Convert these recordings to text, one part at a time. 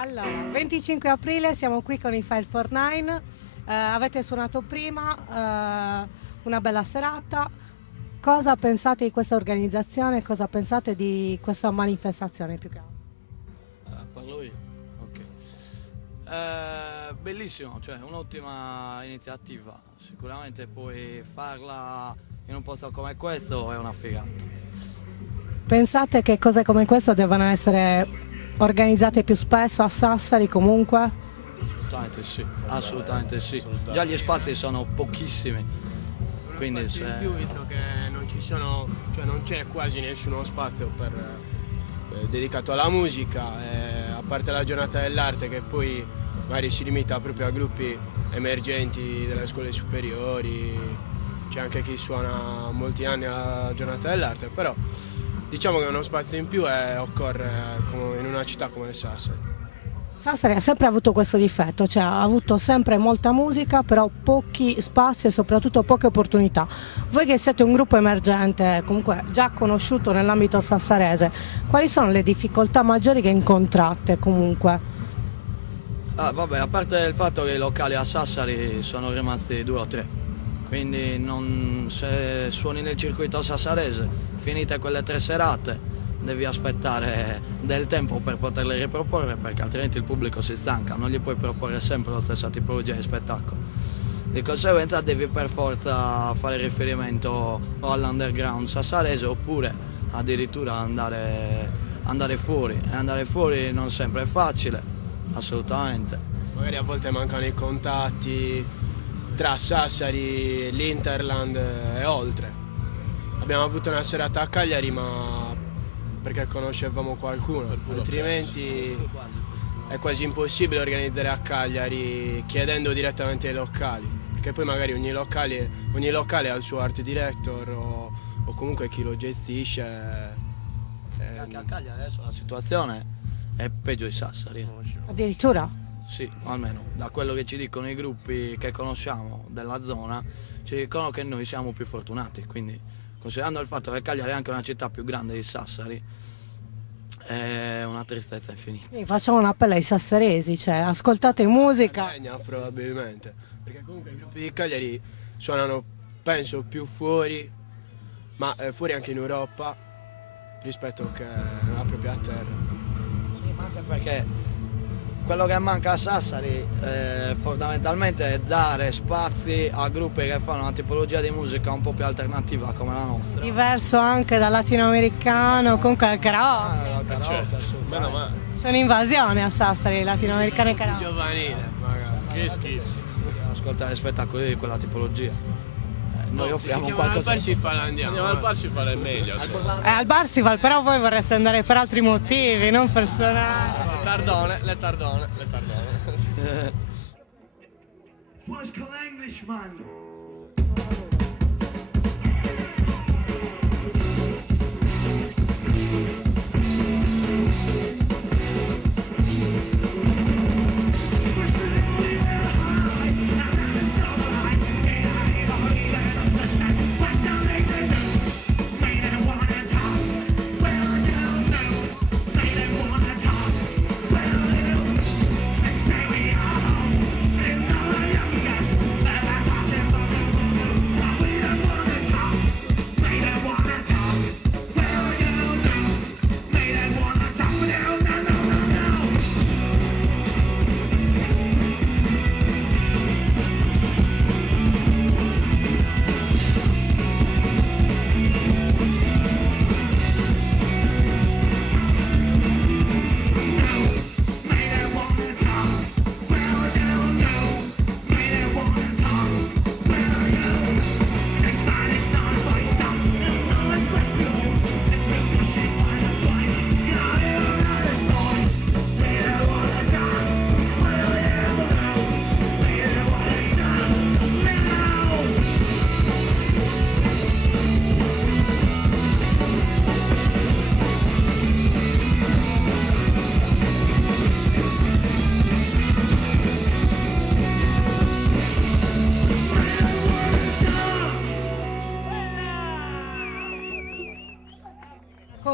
Allora, 25 aprile siamo qui con i 549, avete suonato prima, una bella serata. Cosa pensate di questa organizzazione? Cosa pensate di questa manifestazione più che altro? Parlo io? Ok. Bellissimo, cioè un'ottima iniziativa. Sicuramente puoi farla in un posto come questo, è una figata. Pensate che cose come queste devono essere organizzate più spesso a Sassari comunque? Assolutamente sì, assolutamente sì. Già gli spazi sono pochissimi, quindi se... in più, visto che non ci sono, cioè non c'è quasi nessuno spazio dedicato alla musica, a parte la giornata dell'arte che poi magari si limita proprio a gruppi emergenti delle scuole superiori, c'è anche chi suona molti anni alla giornata dell'arte, però diciamo che uno spazio in più occorre in una città come Sassari. Sassari ha sempre avuto questo difetto, cioè ha avuto sempre molta musica, però pochi spazi e soprattutto poche opportunità. Voi che siete un gruppo emergente, comunque già conosciuto nell'ambito sassarese, quali sono le difficoltà maggiori che incontrate comunque? Vabbè, a parte il fatto che i locali a Sassari sono rimasti 2 o 3, quindi se suoni nel circuito sassarese, finite quelle 3 serate, devi aspettare del tempo per poterle riproporre, perché altrimenti il pubblico si stanca, non gli puoi proporre sempre la stessa tipologia di spettacolo. Di conseguenza devi per forza fare riferimento o all'underground sassarese oppure addirittura andare fuori, e andare fuori non sempre è facile, assolutamente. Magari a volte mancano i contatti tra Sassari, l'Interland e oltre. Abbiamo avuto una serata a Cagliari, ma perché conoscevamo qualcuno, altrimenti è quasi impossibile organizzare a Cagliari chiedendo direttamente ai locali, perché poi magari ogni locale ha il suo art director o comunque chi lo gestisce. Anche a Cagliari adesso la situazione è peggio di Sassari. Addirittura? Sì, almeno da quello che ci dicono i gruppi che conosciamo della zona, ci dicono che noi siamo più fortunati, quindi considerando il fatto che Cagliari è anche una città più grande di Sassari, è una tristezza infinita. Quindi facciamo un appello ai sassaresi, cioè ascoltate musica. Probabilmente, perché comunque i gruppi di Cagliari suonano, penso, più fuori, ma fuori anche in Europa, rispetto che proprio a terra. Sì, ma anche perché quello che manca a Sassari fondamentalmente è dare spazi a gruppi che fanno una tipologia di musica un po' più alternativa come la nostra. Diverso anche dal latinoamericano, comunque il karaoke. Certo. C'è un'invasione a Sassari, latinoamericano e karaoke. Giovanile, magari. Che schifo. Ascoltare spettacoli di quella tipologia. Noi offriamo qualcosa. Al Parsifal Andiamo al Parsifal è meglio. Al Parsifal, però voi vorreste andare per altri motivi, non personali. Le tardone. Musical Englishman. Say we are home, and all the young guys,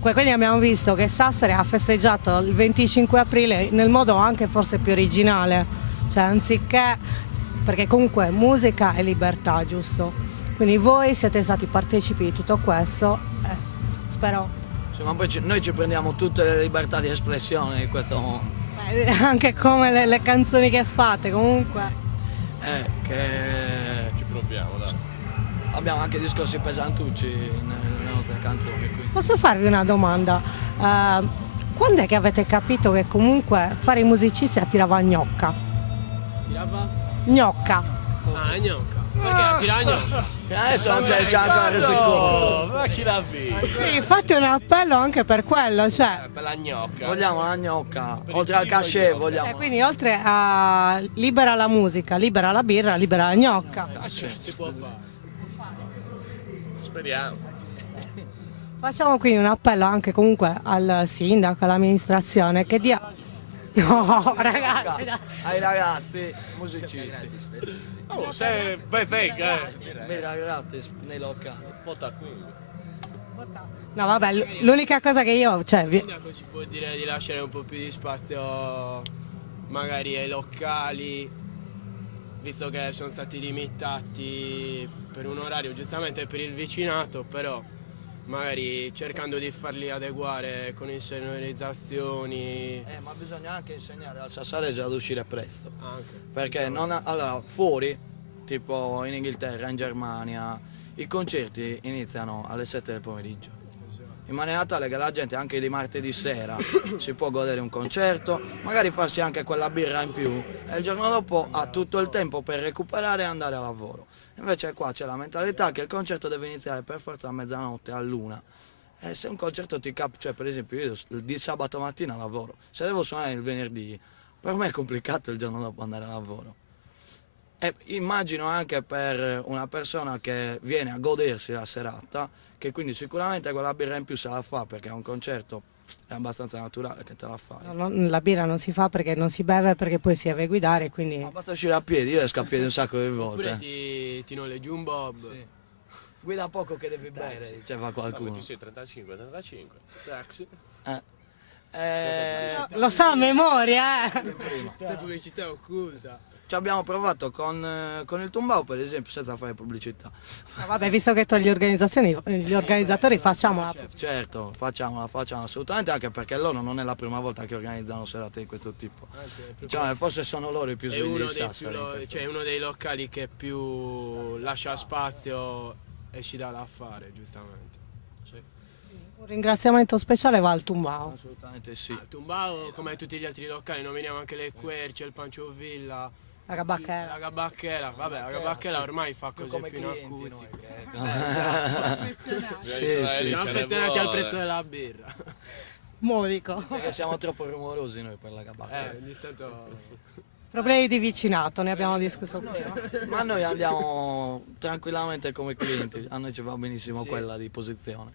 Comunque, quindi abbiamo visto che Sassari ha festeggiato il 25 aprile nel modo anche forse più originale, cioè anziché, perché comunque musica e libertà, giusto? Quindi voi siete stati partecipi di tutto questo, spero Insomma, poi noi ci prendiamo tutte le libertà di espressione in questo mondo. anche come le canzoni che fate, comunque. Che Ci proviamo, dai. abbiamo anche discorsi pesantucci nelle nostre canzoni qui. Posso farvi una domanda? Quando è che avete capito che comunque fare i musicisti attirava gnocca? Tirava? Gnocca. Ah, gnocca. Perché attira gnocca? Adesso non ce ne siamo ancora resi conto. Ma chi l'ha visto? Quindi fate un appello anche per quello, cioè. Per la gnocca. Vogliamo la gnocca, oltre al cachet vogliamo. Quindi oltre a libera la musica, libera la birra, libera la gnocca. Si può fare. Speriamo. Facciamo quindi un appello anche comunque al sindaco, all'amministrazione che dia... No, ragazzi, dai. Ai ragazzi musicisti. Oh, se venga, Birra gratis nei locali. Porta qui. No, vabbè, l'unica cosa che io... Cioè, Il sindaco ci può dire di lasciare un po' più di spazio magari ai locali, visto che sono stati limitati per un orario, giustamente per il vicinato, però magari cercando di farli adeguare con insonorizzazioni. Ma bisogna anche insegnare al sassarese ad uscire presto. Anche. Perché allora, fuori, tipo in Inghilterra, in Germania, i concerti iniziano alle 7 del pomeriggio. In maniera tale che la gente anche di martedì sera si può godere un concerto, magari farsi anche quella birra in più e il giorno dopo ha tutto il tempo per recuperare e andare a lavoro. Invece qua c'è la mentalità che il concerto deve iniziare per forza a mezzanotte, all'una. E se un concerto ti capita, cioè per esempio io di sabato mattina lavoro, se devo suonare il venerdì, per me è complicato il giorno dopo andare a lavoro. E immagino anche per una persona che viene a godersi la serata, che quindi sicuramente quella birra in più se la fa perché è un concerto, è abbastanza naturale che te la fai. la birra non si fa perché non si beve, perché poi si deve guidare, quindi... Ma basta uscire a piedi, io esco a piedi un sacco di Oppure volte. ti noleggi un bob. Sì. Guida poco che devi bere, diceva qualcuno. 26, 35, 35. Taxi. Lo sa a memoria, eh! Questa pubblicità è occulta. Ci abbiamo provato con il Tumbao per esempio senza fare pubblicità. No, vabbè, visto che tra gli organizzatori facciamola. Certo, facciamola assolutamente, anche perché loro non è la prima volta che organizzano serate di questo tipo. Diciamo, forse sono loro i più È svegli uno di dei, Sassari. in questo. cioè uno dei locali che più lascia spazio e ci dà da fare, giustamente. Un ringraziamento speciale va al Tumbao. Assolutamente sì. Tumbao, come tutti gli altri locali, nominiamo anche le Querce, il Pancio Villa, La Gabacchera. la Gabacchera. Vabbè, la Gabacchera ormai fa cose Come più in clienti noi. acustico. Sì, sì, Siamo affezionati al prezzo della birra. Modico. Che siamo troppo rumorosi noi per la Gabacchera. Ogni tanto... Problemi di vicinato, ne abbiamo discusso prima. Ma noi andiamo tranquillamente come clienti, a noi ci va benissimo quella di posizione.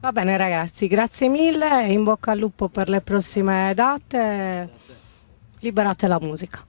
Va bene ragazzi, grazie mille, in bocca al lupo per le prossime date, liberate la musica.